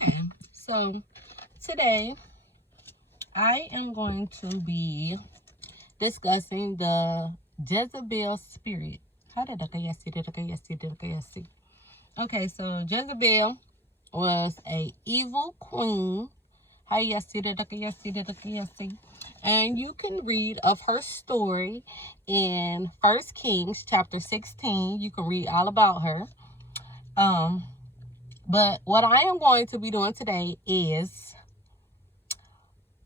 Okay, so today I am going to be discussing the Jezebel spirit. Okay, so Jezebel was a evil queen. And you can read of her story in 1 Kings chapter 16. You can read all about her. But what I am going to be doing today is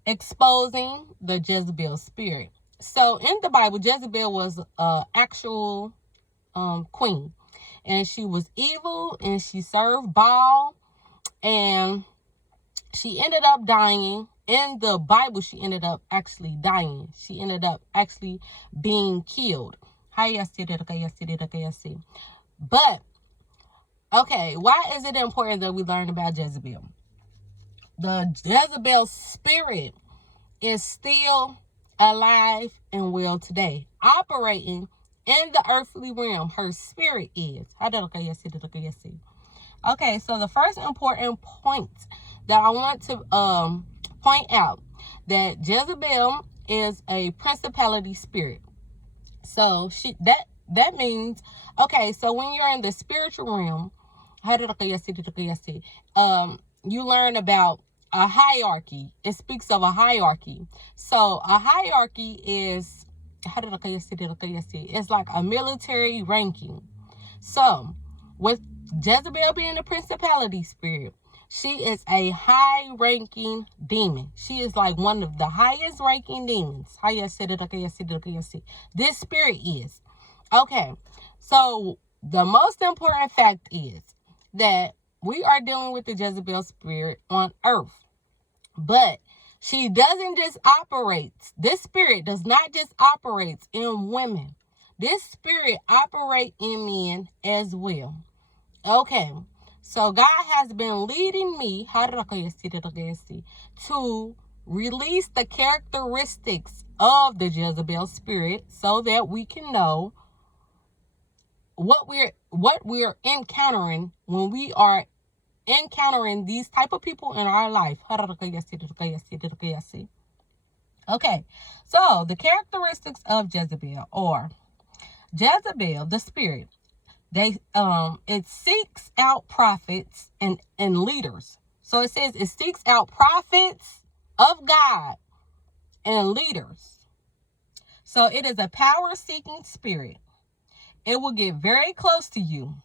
exposing the Jezebel spirit. So in the Bible, Jezebel was an actual queen. And she was evil and she served Baal. And she ended up dying. In the Bible, she ended up actually dying. She ended up actually being killed. But, okay, why is it important that we learn about Jezebel? The Jezebel spirit is still alive and well today, operating in the earthly realm. Her spirit is. Okay, so the first important point that I want to point out, that Jezebel is a principality spirit. So that means, okay, so when you're in the spiritual realm, you learn about a hierarchy. It speaks of a hierarchy. So a hierarchy is, it's like a military ranking. So with Jezebel being a principality spirit, she is a high-ranking demon. She is like one of the highest-ranking demons. This spirit is. Okay, so the most important fact is that we are dealing with the Jezebel spirit on earth. But she doesn't just operate. This spirit does not just operate in women. This spirit operates in men as well. Okay, so God has been leading me to release the characteristics of the Jezebel spirit so that we can know what we're encountering when we are encountering these type of people in our life. Okay, so the characteristics of Jezebel, or Jezebel, the spirit, it seeks out prophets and leaders. So it says it seeks out prophets of God and leaders. So it is a power-seeking spirit. It will get very close to you.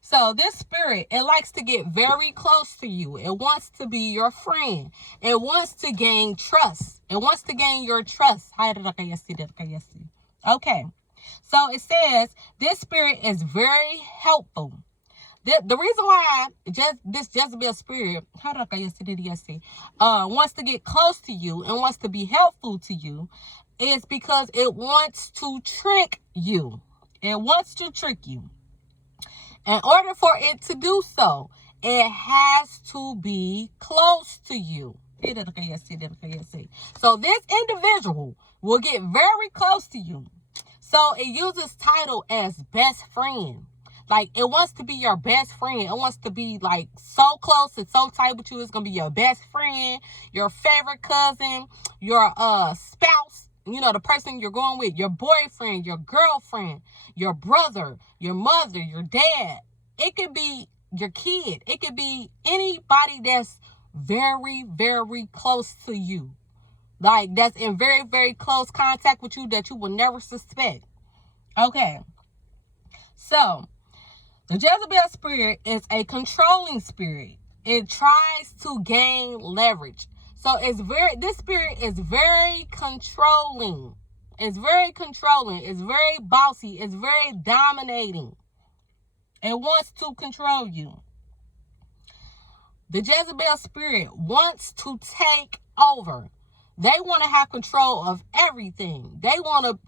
So this spirit, it likes to get very close to you. It wants to be your friend. It wants to gain trust. It wants to gain your trust. Okay. So it says this spirit is very helpful. The reason why this Jezebel spirit wants to get close to you and wants to be helpful to you is because it wants to trick you. It wants to trick you. In order for it to do so, it has to be close to you. So this individual will get very close to you. So it uses title as best friend. Like, it wants to be your best friend. It wants to be like so close and so tight with you. It's going to be your best friend, your favorite cousin, your spouse, the person you're going with, your boyfriend, your girlfriend, your brother, your mother, your dad. It could be your kid. It could be anybody that's very, very close to you. Like, that's in very, very close contact with you that you will never suspect. Okay. So, the Jezebel spirit is a controlling spirit. It tries to gain leverage. So, this spirit is very controlling. It's very controlling. It's very bossy. It's very dominating. It wants to control you. The Jezebel spirit wants to take over. They want to have control of everything. They want to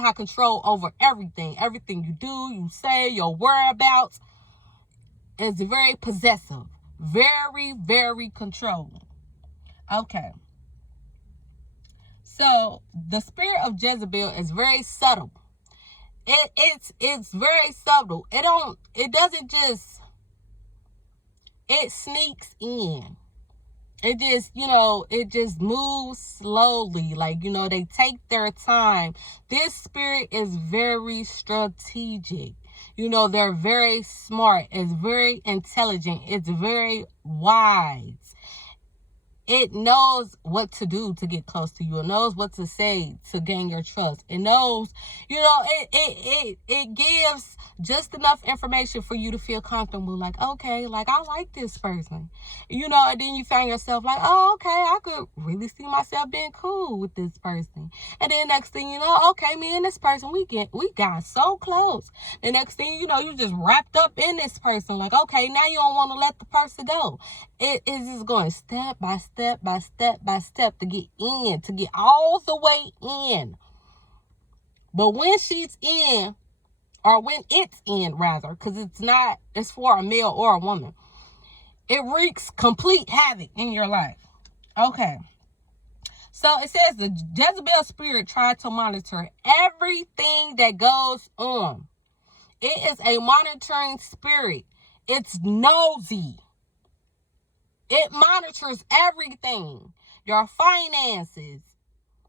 have control over everything. Everything you do, you say, your whereabouts. Is very possessive. Very, very controlling. Okay. So the spirit of Jezebel is very subtle. It's very subtle. It doesn't just it sneaks in. It just, it just moves slowly. Like, they take their time. This spirit is very strategic. They're very smart. It's very intelligent. It's very wise. It knows what to do to get close to you. It knows what to say to gain your trust. It knows, it gives just enough information for you to feel comfortable. Like, okay, like, I like this person. And then you find yourself like, oh, okay, I could really see myself being cool with this person. And then next thing you know, okay, me and this person, we got so close. The next thing you know, you just wrapped up in this person. Like, okay, now you don't want to let the person go. It is just going step by step by step by step to get all the way in. But when she's in, or when it's in rather, because it's for a male or a woman, it wreaks complete havoc in your life. Okay. So it says the Jezebel spirit tried to monitor everything that goes on. It is a monitoring spirit. It's nosy. It monitors everything. Your finances,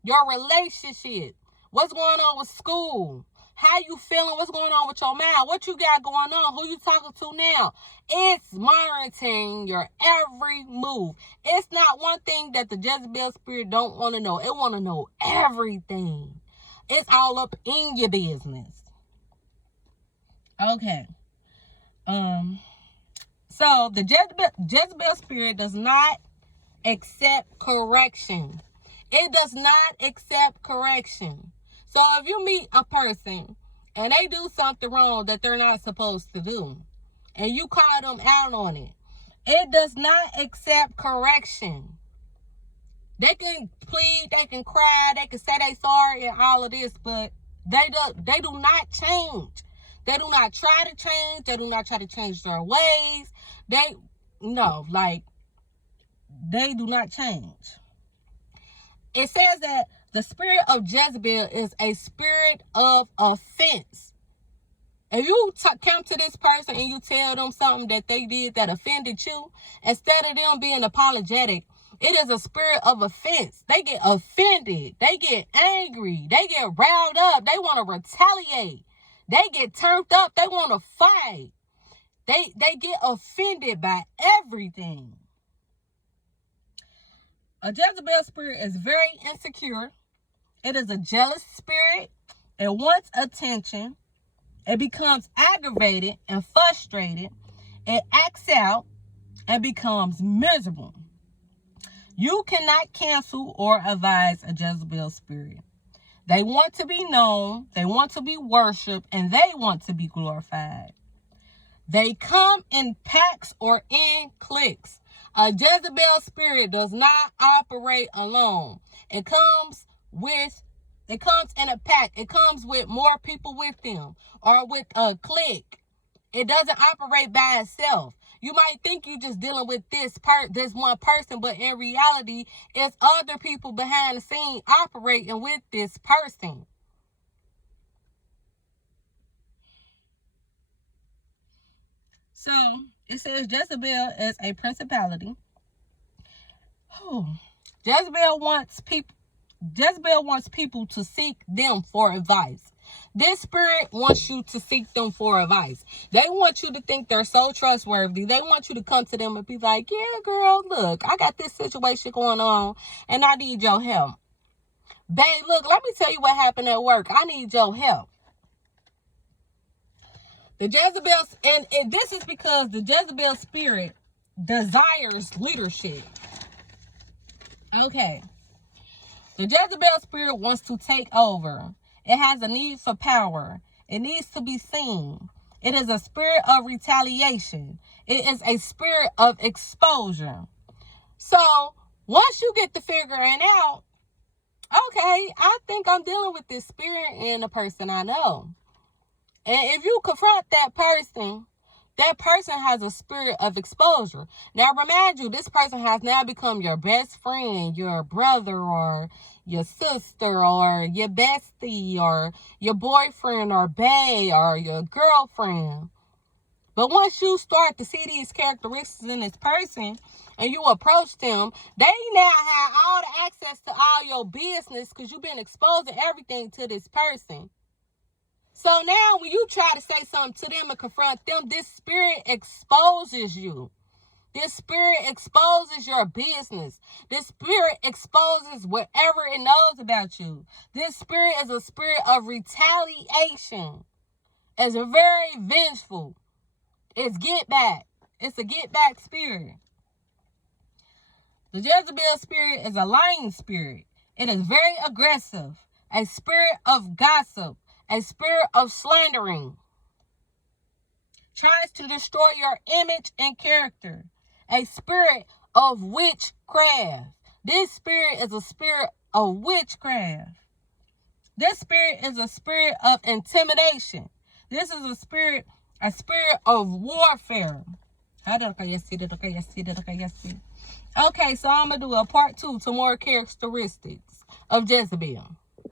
your relationship, what's going on with school, how you feeling, what's going on with your mind, what you got going on, who you talking to now. It's monitoring your every move. It's not one thing that the Jezebel spirit don't want to know. It want to know everything. It's all up in your business. Okay. So the Jezebel spirit does not accept correction. It does not accept correction. So if you meet a person and they do something wrong that they're not supposed to do, and you call them out on it, it does not accept correction. They can plead, they can cry, they can say they sorry and all of this, but they do not change. They do not try to change. They do not try to change their ways. They do not change. It says that the spirit of Jezebel is a spirit of offense. If you come to this person and you tell them something that they did that offended you, instead of them being apologetic, it is a spirit of offense. They get offended. They get angry. They get riled up. They want to retaliate. They get turned up. They want to fight. They get offended by everything. A Jezebel spirit is very insecure. It is a jealous spirit. It wants attention. It becomes aggravated and frustrated. It acts out and becomes miserable. You cannot cancel or advise a Jezebel spirit. They want to be known, they want to be worshipped, and they want to be glorified. They come in packs or in cliques. A Jezebel spirit does not operate alone. It comes in a pack. It comes with more people with them or with a clique. It doesn't operate by itself. You might think you're just dealing with this one person, but in reality, it's other people behind the scene operating with this person. So it says Jezebel is a principality. Jezebel wants people to seek them for advice. This spirit wants you to seek them for advice. They want you to think they're so trustworthy. They want you to come to them and be like, yeah, girl, look, I got this situation going on and I need your help. Babe, look, let me tell you what happened at work. I need your help. The Jezebel, and this is because the Jezebel spirit desires leadership. Okay. The Jezebel spirit wants to take over. It has a need for power. It needs to be seen. It is a spirit of retaliation. It is a spirit of exposure. So once you get to figuring out, okay, I think I'm dealing with this spirit in a person I know. And if you confront that person has a spirit of exposure. Now, remind you, this person has now become your best friend, your brother, or your sister, or your bestie, or your boyfriend, or bae, or your girlfriend. But once you start to see these characteristics in this person and you approach them, they now have all the access to all your business because you've been exposing everything to this person. So now when you try to say something to them and confront them, this spirit exposes you. This spirit exposes your business. This spirit exposes whatever it knows about you. This spirit is a spirit of retaliation. It's very vengeful. It's get back. It's a get back spirit. The Jezebel spirit is a lying spirit. It is very aggressive. A spirit of gossip. A spirit of slandering. Tries to destroy your image and character. A spirit of witchcraft. This spirit is a spirit of witchcraft. This spirit is a spirit of intimidation. This is a spirit of warfare. Okay, so I'm going to do a part 2 to more characteristics of Jezebel.